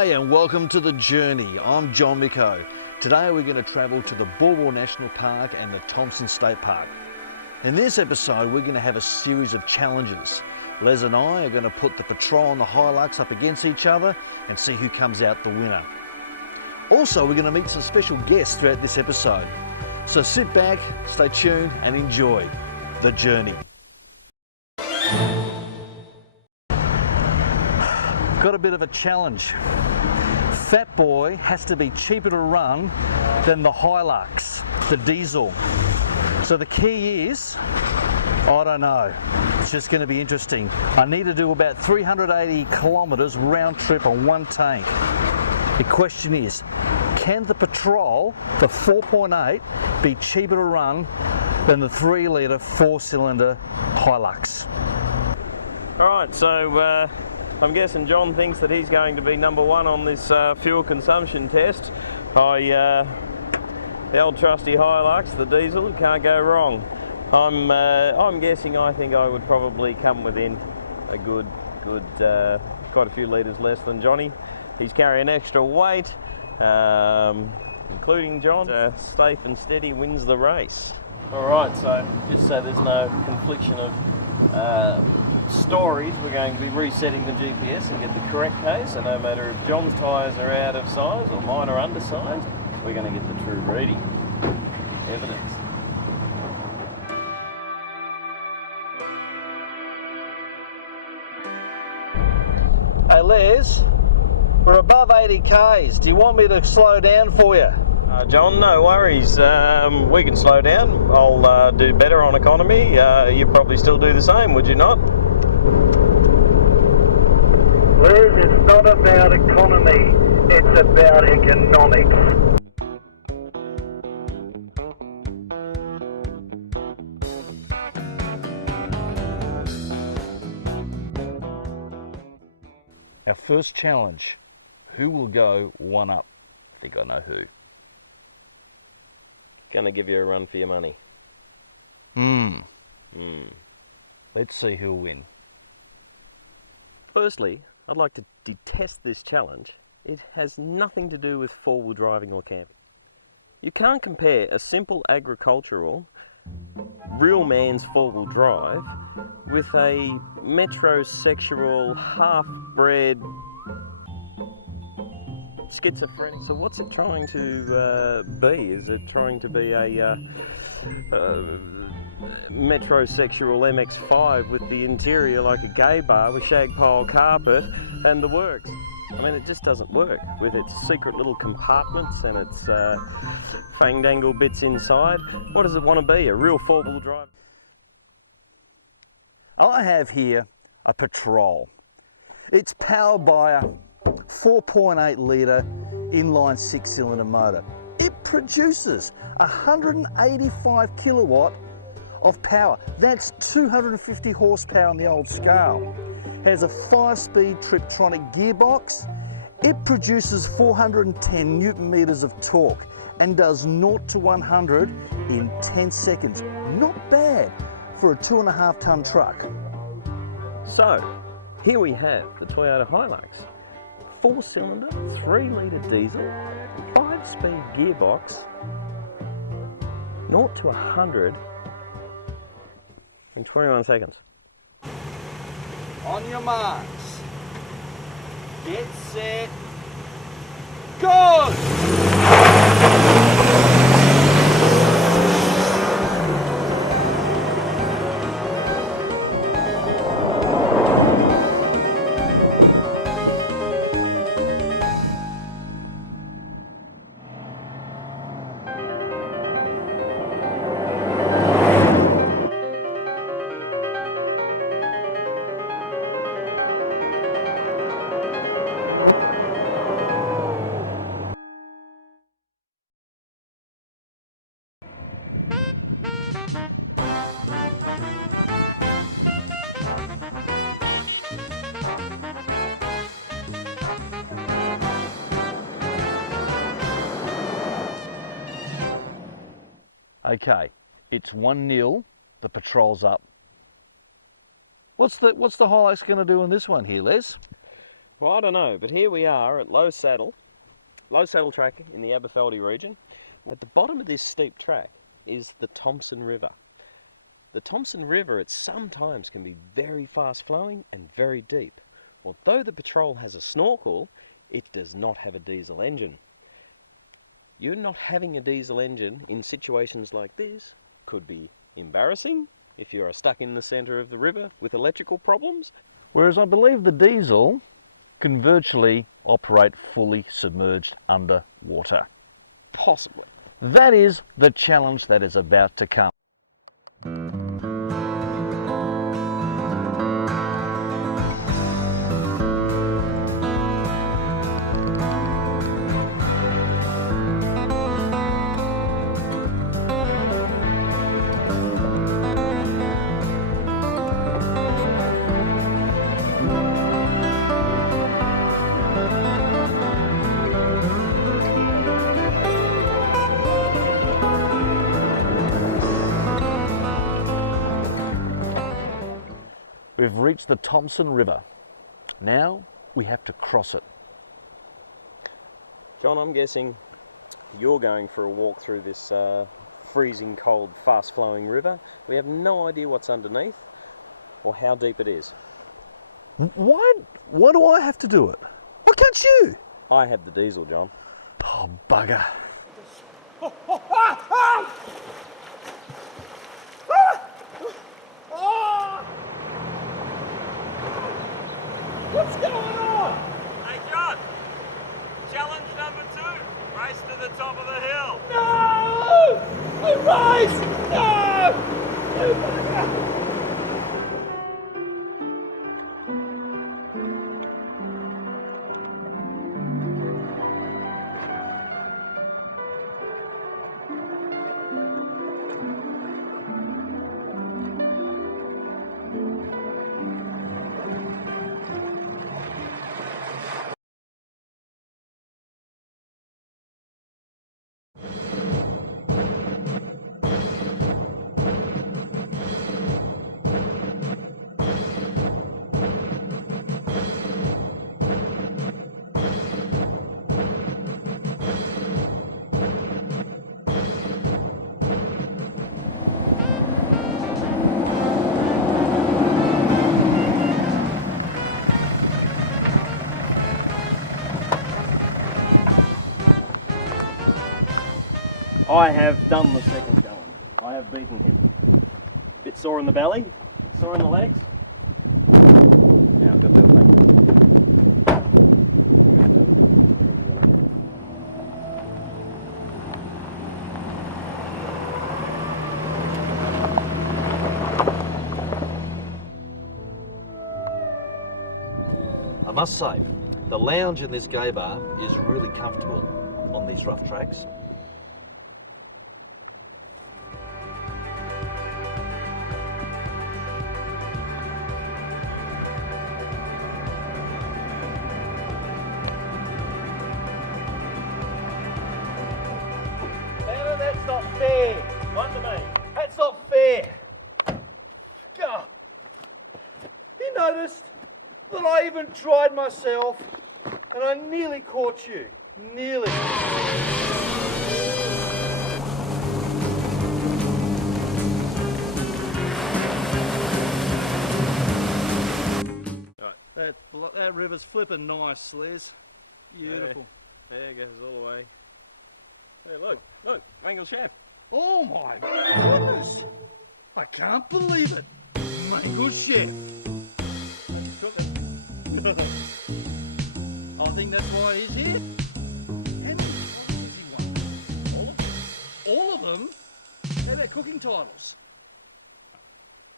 G'day and welcome to The Journey. I'm John Micko. Today we're going to travel to the Bulwer National Park and the Thomson State Park. In this episode we're going to have a series of challenges. Les and I are going to put the Patrol and the Hilux up against each other and see who comes out the winner. Also we're going to meet some special guests throughout this episode. So sit back, stay tuned and enjoy The Journey. Got a bit of a challenge. Fat Boy has to be cheaper to run than the Hilux, the diesel. So the key is, I don't know, it's just going to be interesting. I need to do about 380 kilometres round trip on one tank. The question is, can the Patrol, the 4.8, be cheaper to run than the 3 litre 4-cylinder Hilux? Alright, so I'm guessing John thinks that he's going to be number one on this fuel consumption test. The old trusty Hilux, the diesel, can't go wrong. I'm guessing I think I would probably come within a good quite a few litres less than Johnny. He's carrying extra weight, including John. Safe and steady wins the race. Alright, so just so there's no confliction of stories, we're going to be resetting the GPS and get the correct case. So no matter if John's tyres are out of size or mine are undersized, we're going to get the true reading evidence. Hey Les, we're above 80 k's. Do you want me to slow down for you? John, no worries. We can slow down. I'll do better on economy. You'd probably still do the same, would you not? Liz, it's not about economy, it's about economics. Our first challenge, who will go one up? I think I know who. Gonna give you a run for your money. Let's see who'll win. Firstly, I'd like to detest this challenge. It has nothing to do with four-wheel driving or camping. You can't compare a simple agricultural, real man's four-wheel drive with a metrosexual, half-bred, schizophrenic. So what's it trying to be? Is it trying to be a metrosexual MX-5 with the interior like a gay bar with shag pile carpet and the works? I mean, it just doesn't work with its secret little compartments and its fandangle bits inside. What does it want to be? A real four-wheel drive? I have here a Patrol. It's powered by a 4.8 litre inline 6-cylinder motor. It produces 185 kilowatt of power. That's 250 horsepower on the old scale. Has a 5-speed Triptronic gearbox. It produces 410 Newton meters of torque and does 0 to 100 in 10 seconds. Not bad for a 2.5 ton truck. So, here we have the Toyota Hilux. 4-cylinder, 3-litre diesel, 5-speed gearbox, 0 to 100 in 21 seconds. On your marks, get set, go! Okay, it's 1-0, the Patrol's up. What's the Hilux going to do in this one here, Les? Well, I don't know, but here we are at low saddle track in the Aberfeldy region. At the bottom of this steep track is the Thomson River. The Thomson River at sometimes can be very fast flowing and very deep. Although the Patrol has a snorkel, it does not have a diesel engine. You not having a diesel engine in situations like this could be embarrassing if you are stuck in the centre of the river with electrical problems. Whereas I believe the diesel can virtually operate fully submerged underwater. Possibly. That is the challenge that is about to come. We've reached the Thomson River. Now we have to cross it. John, I'm guessing you're going for a walk through this freezing cold, fast-flowing river. We have no idea what's underneath or how deep it is. Why do I have to do it? Why can't you? I have the diesel, John. Oh, bugger. What's going on? Hey, John. Challenge number 2. Race to the top of the hill. No! The race! No! You bugger! I have done the second challenge. I have beaten him. Bit sore in the belly, bit sore in the legs. Now I've got to do a fake. I've got to do it. I must say, the lounge in this gay bar is really comfortable on these rough tracks. That's not fair. One to me. That's not fair. God. You noticed that I even tried myself and I nearly caught you. Nearly. That river's flipping nice, Les. Beautiful. There it goes all the way. There, look, Mangle Chef. Oh my goodness! I can't believe it. Mangle Chef. I think that's why he's here. And all of them have their cooking titles.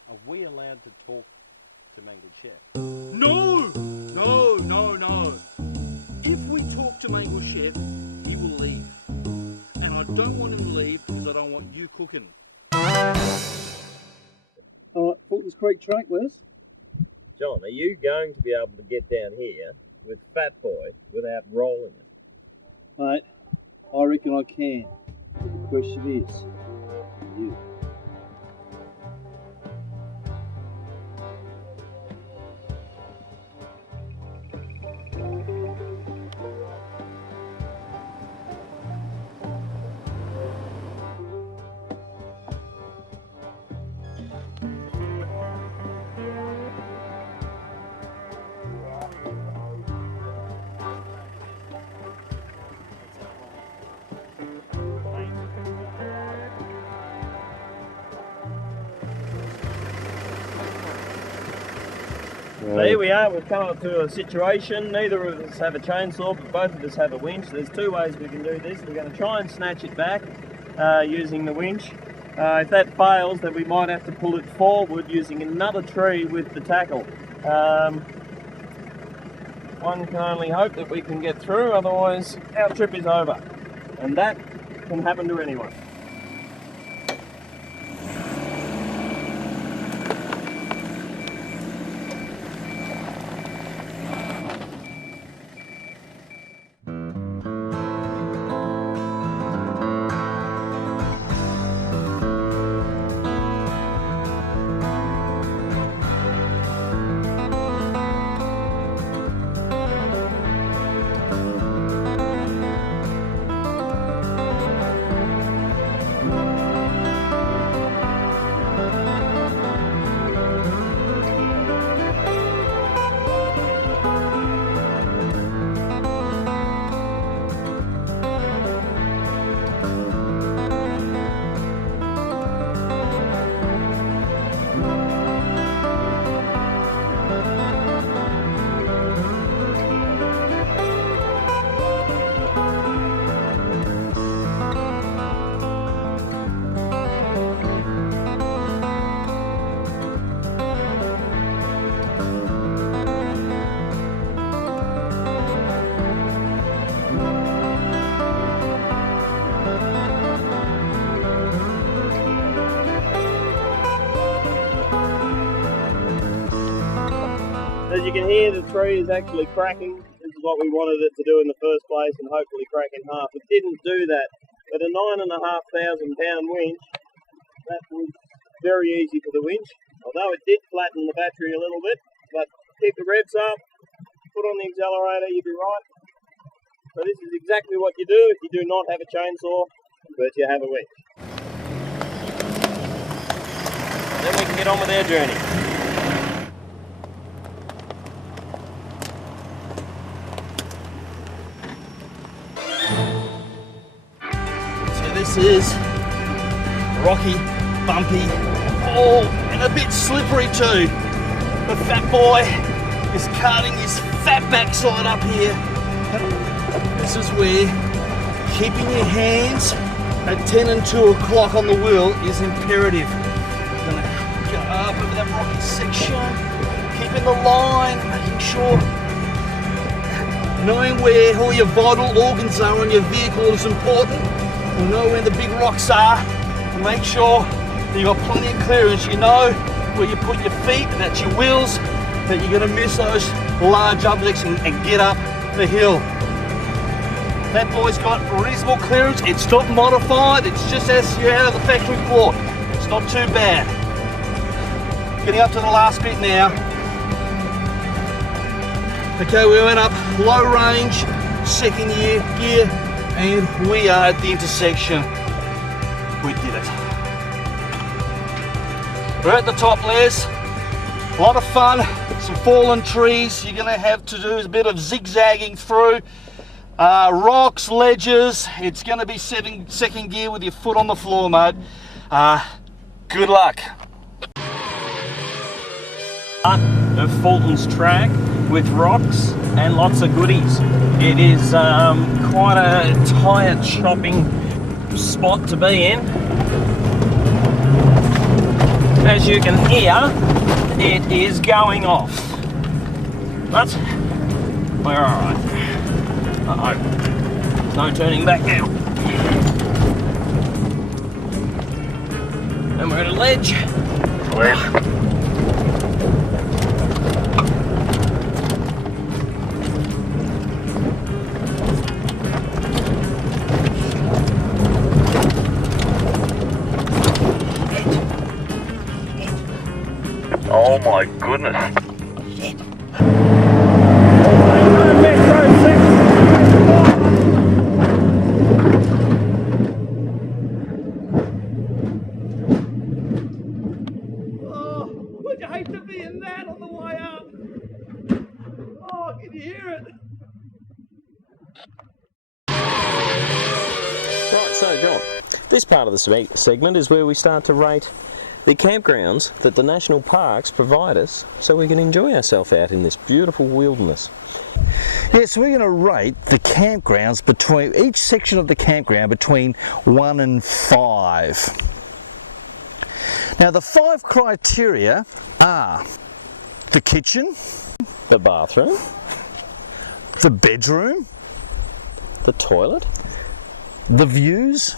Are we allowed to talk to Mangle Chef? No! If we talk to Mangle Chef, he will leave. And I don't want him to leave because I don't want you cooking. Alright, Fulton's Creek track, Les. John, are you going to be able to get down here with Fat Boy without rolling it? Mate, I reckon I can. But the question is, you. So here we are, we've come up to a situation, neither of us have a chainsaw, but both of us have a winch. There's two ways we can do this. We're going to try and snatch it back using the winch. If that fails, then we might have to pull it forward using another tree with the tackle. One can only hope that we can get through, otherwise our trip is over. And that can happen to anyone. As you can hear, the tree is actually cracking. This is what we wanted it to do in the first place, and hopefully crack in half. It didn't do that. But a 9,500 pound winch, that was very easy for the winch. Although it did flatten the battery a little bit, but keep the revs up, put on the accelerator, you'll be right. So this is exactly what you do if you do not have a chainsaw, but you have a winch. Then we can get on with our journey. This is rocky, bumpy, and a bit slippery too. The fat boy is carting his fat backside up here. This is where keeping your hands at 10 and 2 o'clock on the wheel is imperative. You're gonna go up over that rocky section, keeping the line, making sure, knowing where all your vital organs are on your vehicle is important. You know where the big rocks are, and make sure that you've got plenty of clearance. You know where you put your feet, that's your wheels, that you're going to miss those large objects and get up the hill. That boy's got reasonable clearance. It's not modified, it's just as you're out of the factory floor. It's not too bad. Getting up to the last bit now. Okay, we went up low range, second gear, and we are at the intersection. We did it. We're at the top, Les. A lot of fun, some fallen trees. You're gonna have to do a bit of zigzagging through. Rocks, ledges. It's gonna be second gear with your foot on the floor, mate. Good luck. Of Fulton's track with rocks and lots of goodies. It is quite a tire chopping spot to be in. As you can hear, it is going off. But we're alright. Uh-oh. No turning back now. And we're at a ledge. Oh my goodness. Oh, would you hate to be in that on the way up? Oh, can you hear it? Right, so John, this part of the segment is where we start to rate the campgrounds that the national parks provide us so we can enjoy ourselves out in this beautiful wilderness. Yes, we're going to rate the campgrounds between each section of the campground between 1 and 5. Now the 5 criteria are the kitchen, The bathroom, the bedroom, the toilet, the views.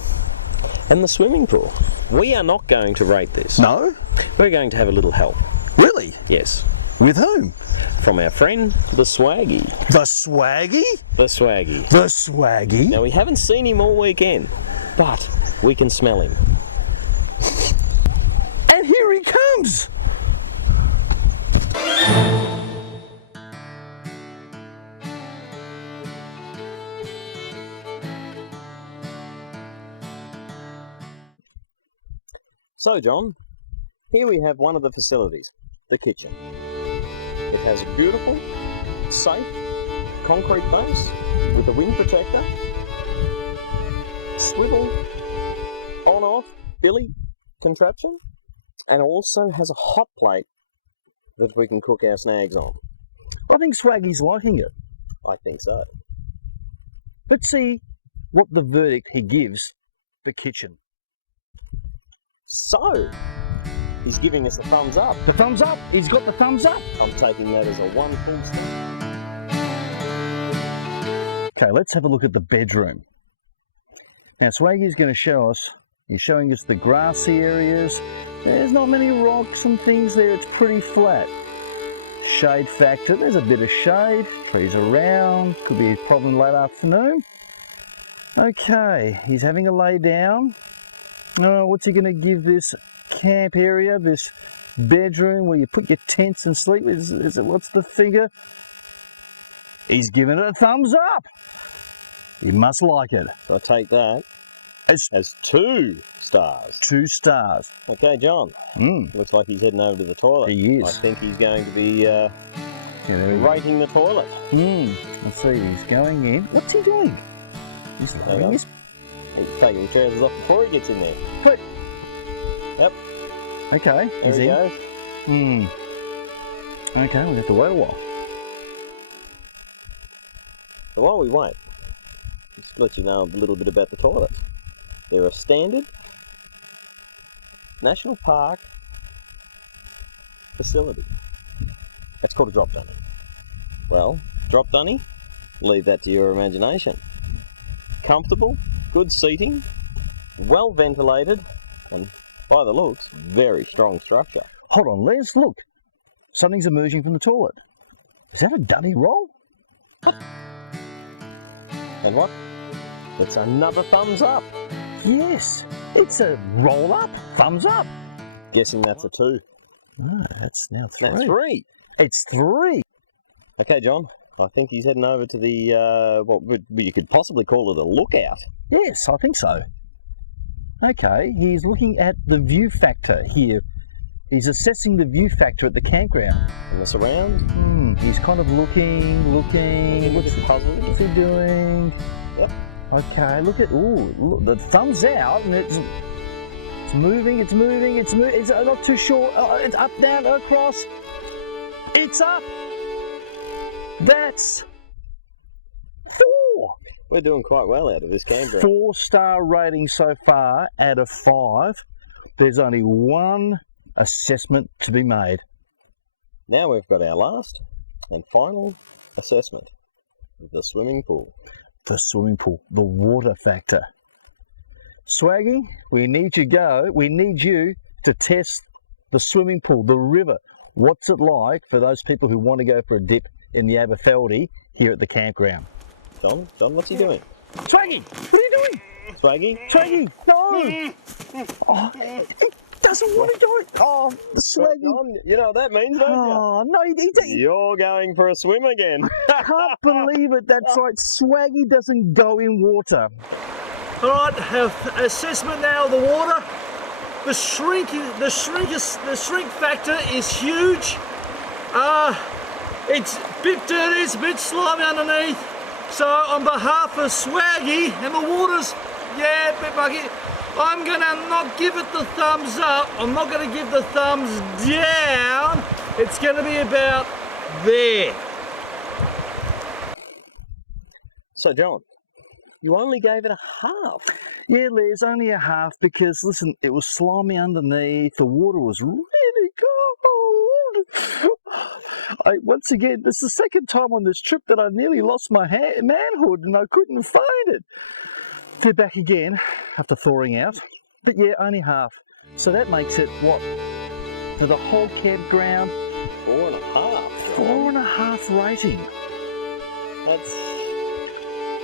and the swimming pool. We are not going to rate this. No? We're going to have a little help. Really? Yes. With whom? From our friend, the Swaggy. The Swaggy? The Swaggy. The Swaggy? Now, we haven't seen him all weekend, but we can smell him. And here he comes! So, John, here we have one of the facilities, the kitchen. It has a beautiful, safe, concrete base with a wind protector, swivel, on-off, billy contraption, and also has a hot plate that we can cook our snags on. I think Swaggy's liking it. I think so. Let's see what the verdict he gives the kitchen. So, he's giving us the thumbs up. The thumbs up. He's got the thumbs up. I'm taking that as a 1 full star. Okay, let's have a look at the bedroom. Now Swaggy's going to show us, he's showing us the grassy areas. There's not many rocks and things there, it's pretty flat. Shade factor, there's a bit of shade, trees around, could be a problem late afternoon. Okay, he's having a lay down. What's he going to give this camp area, this bedroom where you put your tents and sleep? What's the figure? He's giving it a thumbs up. You must like it. I take that as 2 stars. 2 stars. Okay, John. Looks like he's heading over to the toilet. He is. I think he's going to be Yeah, there we go. rating the toilet. Let's see, he's going in. What's he doing? He's Hang lowering on. his... He's taking the trousers off before he gets in there. Put. Yep. Okay, There he's he in. goes. Okay, we'll have to wait a while. So while we wait, just to let you know a little bit about the toilets. They're a standard national park facility. That's called a drop dunny. Well, drop dunny, leave that to your imagination. Comfortable, good seating, well ventilated, and by the looks, very strong structure. Hold on, Les, look. Something's emerging from the toilet. Is that a dunny roll? And what? It's another thumbs up. Yes, it's a roll up, thumbs up. Guessing that's a 2. That's now 3. That's 3. It's 3. Okay, John. I think he's heading over to the, what you could possibly call it a lookout. Yes, I think so. Okay, he's looking at the view factor here. He's assessing the view factor at the campground. And the surround. He's kind of looking. What's he doing? Yep. Okay, look, look, the thumbs out, and it's moving, it's not too short, it's up, down, across, it's up. That's 4. We're doing quite well out of this campground. 4-star rating so far out of 5. There's only 1 assessment to be made. Now we've got our last and final assessment, the swimming pool. The swimming pool, the water factor. Swaggy, we need you to test the swimming pool, the river. What's it like for those people who want to go for a dip in the Aberfeldy here at the campground? John, what's he doing? Swaggy, what are you doing? Swaggy? Swaggy, no! Oh, he doesn't want to do it. Oh, the Swaggy. John, you know what that means, don't Oh, no, he You're going for a swim again. can't believe it. That's right. Swaggy doesn't go in water. All right, assessment now of the water. The shrink factor is huge. It's a bit dirty, it's a bit slimy underneath. So on behalf of Swaggy and the water's, yeah, a bit muggy. I'm gonna not give it the thumbs up. I'm not gonna give the thumbs down. It's gonna be about there. So John, you only gave it a half. Yeah, Les, only a half because, listen, it was slimy underneath. The water was really cold. Once again, this is the second time on this trip that I nearly lost my manhood and I couldn't find it. They're back again after thawing out, but yeah, only half. So that makes it, what, for the whole campground? 4.5. 4.5 rating.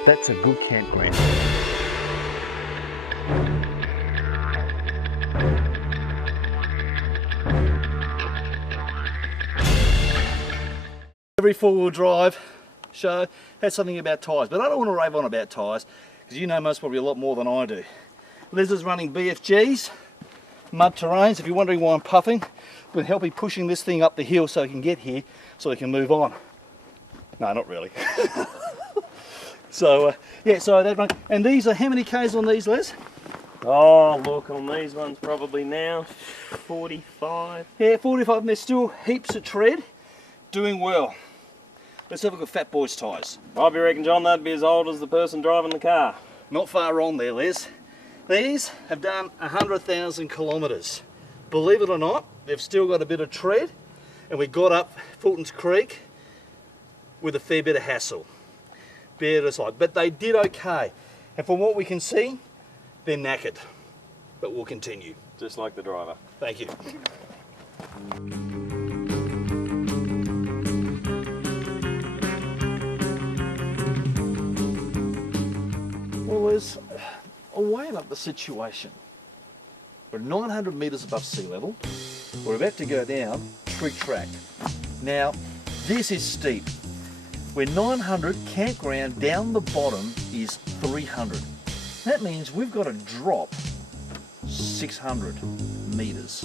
That's a good campground. Every four-wheel drive show has something about tyres, but I don't want to rave on about tyres because you know most probably a lot more than I do. Liz is running BFGs, mud terrains. If you're wondering why I'm puffing, I've been helping pushing this thing up the hill so I can get here so I can move on. No, not really. So yeah, so that one. And these are, how many Ks on these, Les? Oh, look, on these ones probably now 45. Yeah, 45, and there's still heaps of tread. Doing well. Let's have a look at Fat Boy's tyres. I reckon, John, they'd be as old as the person driving the car. Not far wrong there, Les. These have done 100,000 kilometres. Believe it or not, they've still got a bit of tread, and we got up Fulton's Creek with a fair bit of hassle. But they did okay. And from what we can see, they're knackered. But we'll continue. Just like the driver. Thank you. Well, Liz, I'm weighing up the situation. We're 900 metres above sea level. We're about to go down Tree Track. Now, this is steep. We're 900, campground down the bottom is 300. That means we've got to drop 600 metres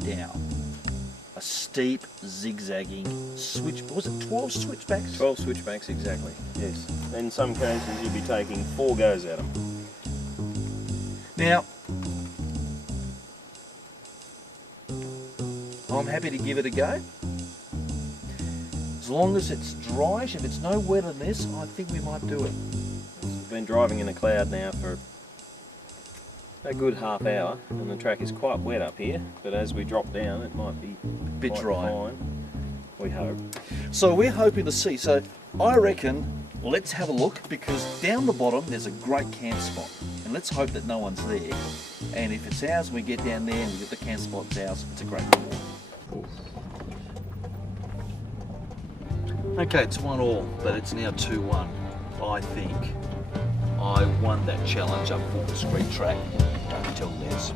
down. A steep, zigzagging switch. Was it 12 switchbacks? 12 switchbacks, exactly. Yes. In some cases, you'd be taking 4 goes at them. Now, I'm happy to give it a go. As long as it's dryish, if it's no wetter than this, I think we might do it. We've been driving in a cloud now for a good half hour, and the track is quite wet up here, but as we drop down, it might be A bit dry. fine. We hope. So we're hoping to see. So I reckon let's have a look, because down the bottom there's a great camp spot, and let's hope that no one's there. And if it's ours, we get down there and we get the camp spot's ours. It's a great reward. Okay, it's 1-1, but it's now 2-1. I think I won that challenge up Fulton Street Track. Don't tell Les.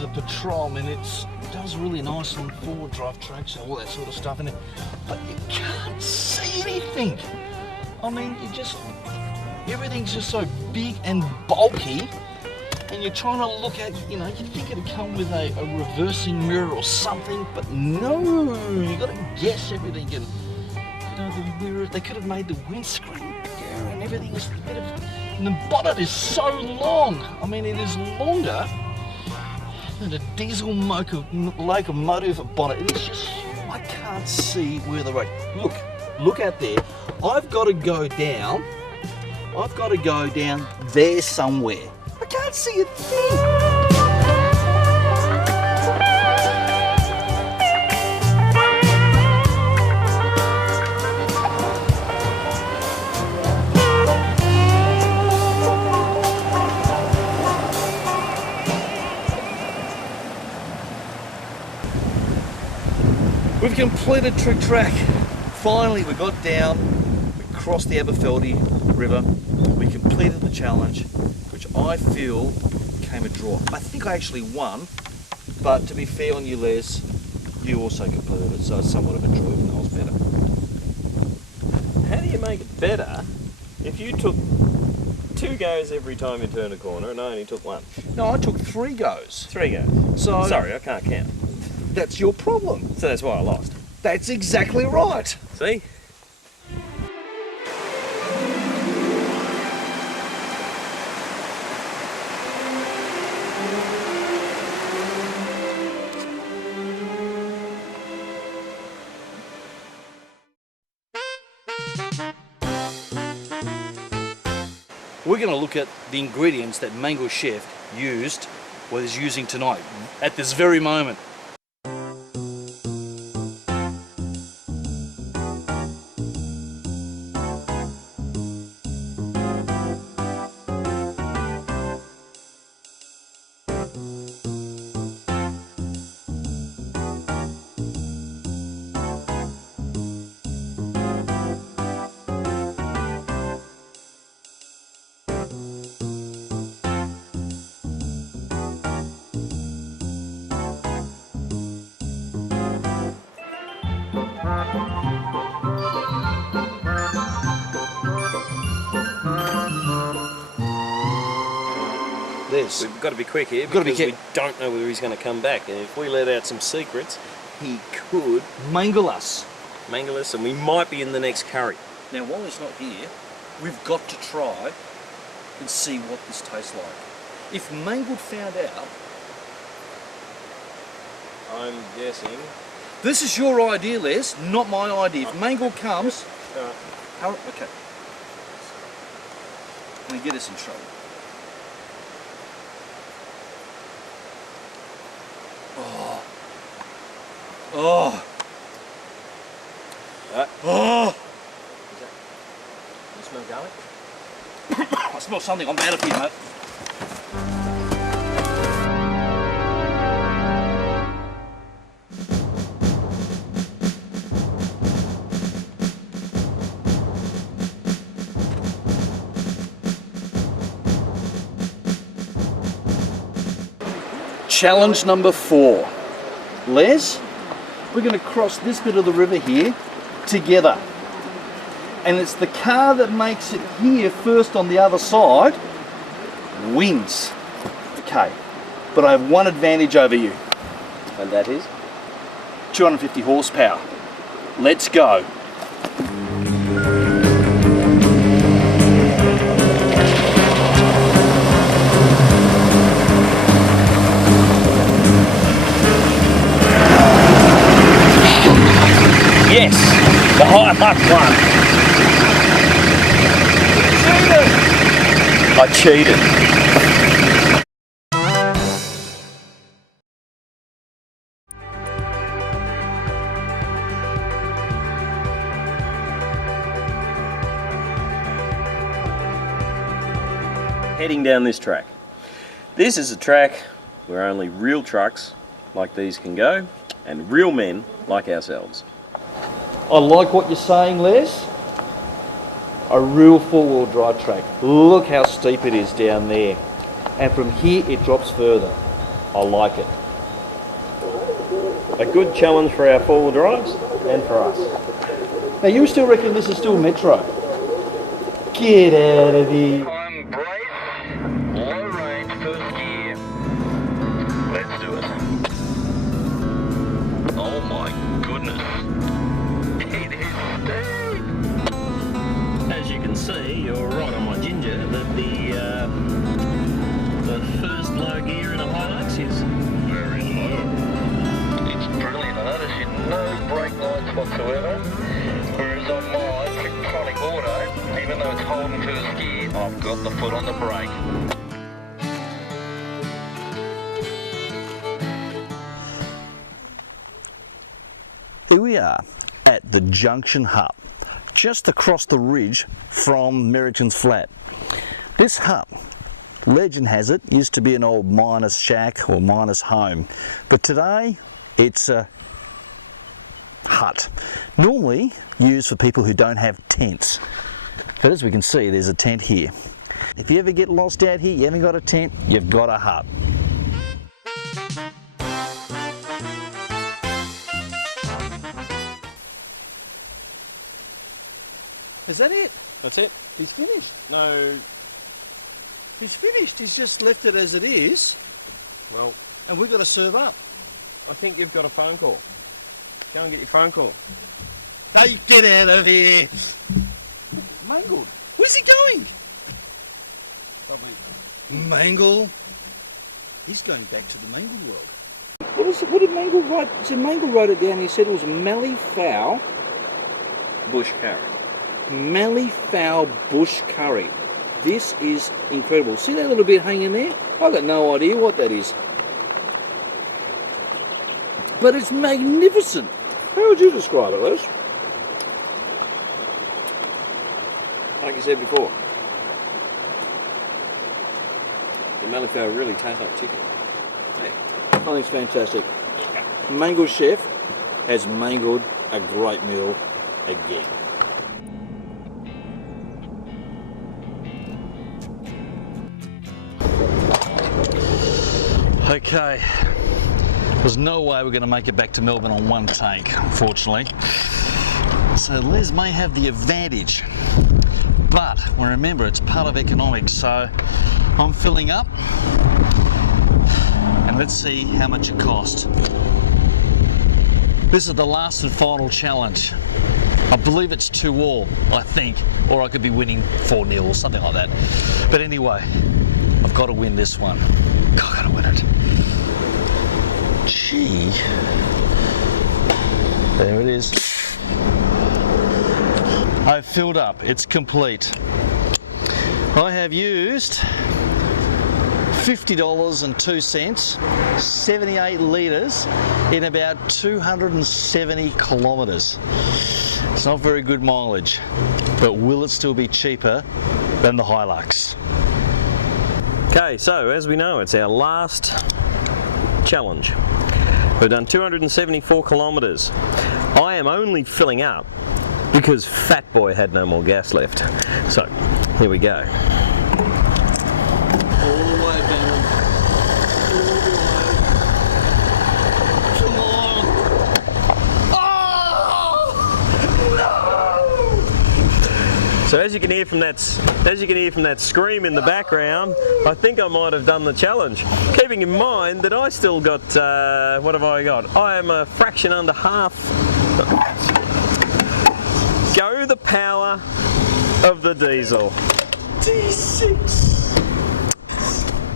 The patrol, and it does really nice on forward drive tracks and all that sort of stuff in it, but you can't see anything. I mean, everything's just so big and bulky, and you're trying to look at, you think it'd come with a reversing mirror or something, but no, you got to guess everything. And the mirror, they could have made the windscreen bigger, and everything is a bit of, and the bonnet is so long. I mean, it is longer than a diesel locomotive bonnet. It's just, I can't see where the road. Look out there. I've got to go down there somewhere. I can't see a thing. completed Trick Track. Finally, we got down, we crossed the Aberfeldy River, we completed the challenge, which I feel came a draw. I think I actually won, but to be fair on you, Les, you also completed it, so it's somewhat of a draw, even though I was better. How do you make it better if you took 2 goes every time you turn a corner and I only took 1? No, I took 3 goes. 3 goes. So Sorry, I can't count. that's your problem. So that's why I lost. That's exactly right. See? We're going to look at the ingredients that Mango Chef used, or is using tonight, at this very moment. We've got to be quick here because we don't know whether he's going to come back, and if we let out some secrets, he could Mangle us. mangle us and we might be in the next curry. Now, while he's not here, we've got to try and see what this tastes like. If Mangled found out, I'm guessing. this is your idea, Les, not my idea. If Mangled comes, okay, I'm gonna get us in trouble. Oh. Oh. You smell garlic? I smell something. I'm out of here, mate. Challenge number 4. Les, we're going to cross this bit of the river here together. And it's the car that makes it here first on the other side wins. Okay, but I have one advantage over you. And that is? 250 horsepower. Let's go. Yes, the Hilux won. I cheated. Heading down this track. This is a track where only real trucks like these can go, and real men like ourselves. I like what you're saying, Les. A real four-wheel drive track. Look how steep it is down there. And from here it drops further. I like it. A good challenge for our four-wheel drives and for us. Now you still reckon this is still Metro? Get out of here. I'm brace, low range, first gear. Let's do it. Oh my goodness. It is steep. As you can see, you're right on my ginger that the first low gear in a Hilux is Very low. It's brilliant. I notice you no brake lights whatsoever. Whereas on mine, Trictronic Auto, even though it's holding first gear, I've got the foot on the brake. Here we are at the Junction Hut, just across the ridge from Merrington's Flat. This hut, legend has it, used to be an old miner's shack or miner's home, but today it's a hut, normally used for people who don't have tents. But as we can see, there's a tent here. If you ever get lost out here, you haven't got a tent, you've got a hut. Is that it? That's it. He's finished. No, He's finished. He's just left it as it is, well, and we've got to serve up. I think you've got a phone call. Go and get your phone call. Hey, get out of here! Mangled. Where's he going? Probably. Mangle. He's going back to the Mangle world. What did Mangle write? So Mangle wrote it down. He said it was Mallee-fowl Bush curry. Mallee-fowl bush curry. This is incredible. See that little bit hanging there? I've got no idea what that is. But it's magnificent. How would you describe it, Les? Like you said before, the Mallee-fowl really tastes like chicken. Yeah. I think it's fantastic. Mangle Chef has mangled a great meal again. Okay, there's no way we're going to make it back to Melbourne on one tank, unfortunately. So Les may have the advantage, but remember it's part of economics, so I'm filling up and let's see how much it costs. This is the last and final challenge. I believe it's 2-all, I think, or I could be winning 4-0 or something like that. But anyway, I've got to win this one. God, I've got to win it. Gee. There it is. I've filled up. It's complete. I have used $50.02, 78 litres in about 270 kilometres. It's not very good mileage, but will it still be cheaper than the Hilux? Okay, so as we know, it's our last challenge. We've done 274 kilometres. I am only filling up because Fat Boy had no more gas left. So, here we go. All the way, Ben. Come on. Oh! No! So as you can hear from that scream in the background, I think I might have done the challenge. Keeping in mind that I still got, what have I got? I am a fraction under half. Go the power of the diesel. D6.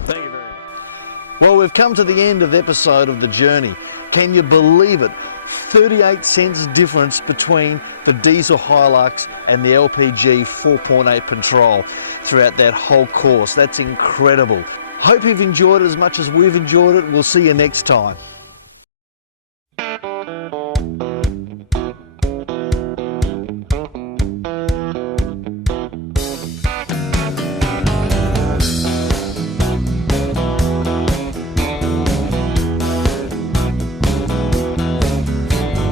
Thank you very much. Well, we've come to the end of the episode of The Journey. Can you believe it? 38 cents difference between the diesel Hilux and the LPG 4.8 Patrol throughout that whole course. That's incredible. Hope you've enjoyed it as much as we've enjoyed it. We'll see you next time.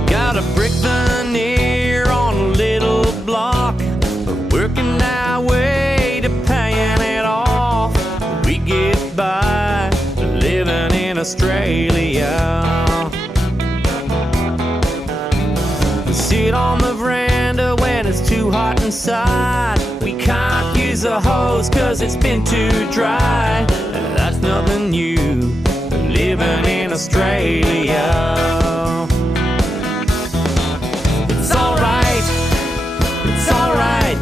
Got a brick veneer on a little block. We're working our way to paying it off. We get by living in Australia. We sit on the veranda when it's too hot inside. We can't use the hose cause it's been too dry. That's nothing new, living in Australia. It's alright,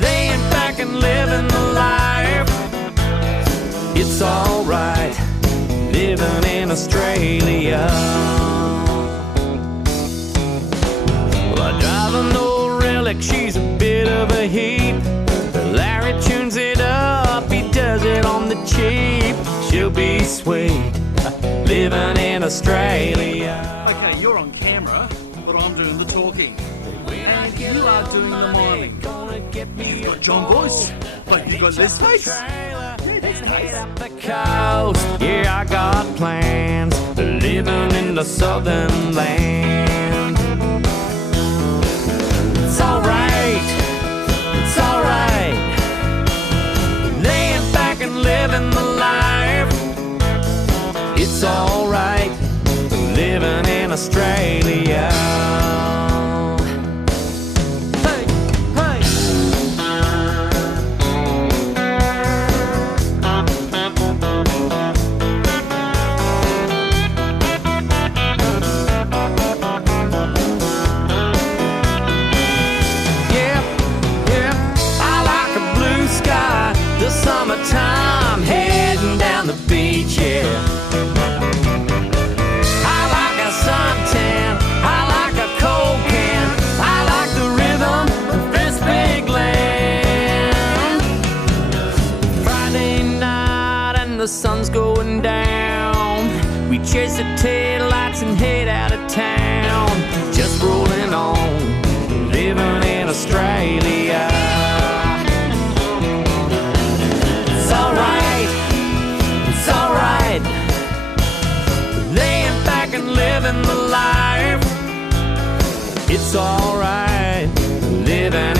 laying back and living the life. It's alright, living in Australia. Well, I drive an old relic, she's a bit of a heap. Larry tunes it up, he does it on the cheap. She'll be sweet, living in Australia. Okay, you're on camera, but I'm doing the talking. And you are doing the miming. You've got John voice, but you've got Les face. Yeah, that's head up the coast. Yeah, I got plans. Living in the southern land. It's alright. It's alright. Laying back and living the life. It's alright. Living in Australia. Summertime, heading down the beach, yeah. I like a suntan, I like a cold can, I like the rhythm of this big land. Friday night and the sun's going down, we chase the taillights and head out of town. Just rolling on, living in Australia. It's alright, laying back and living the life. It's alright, living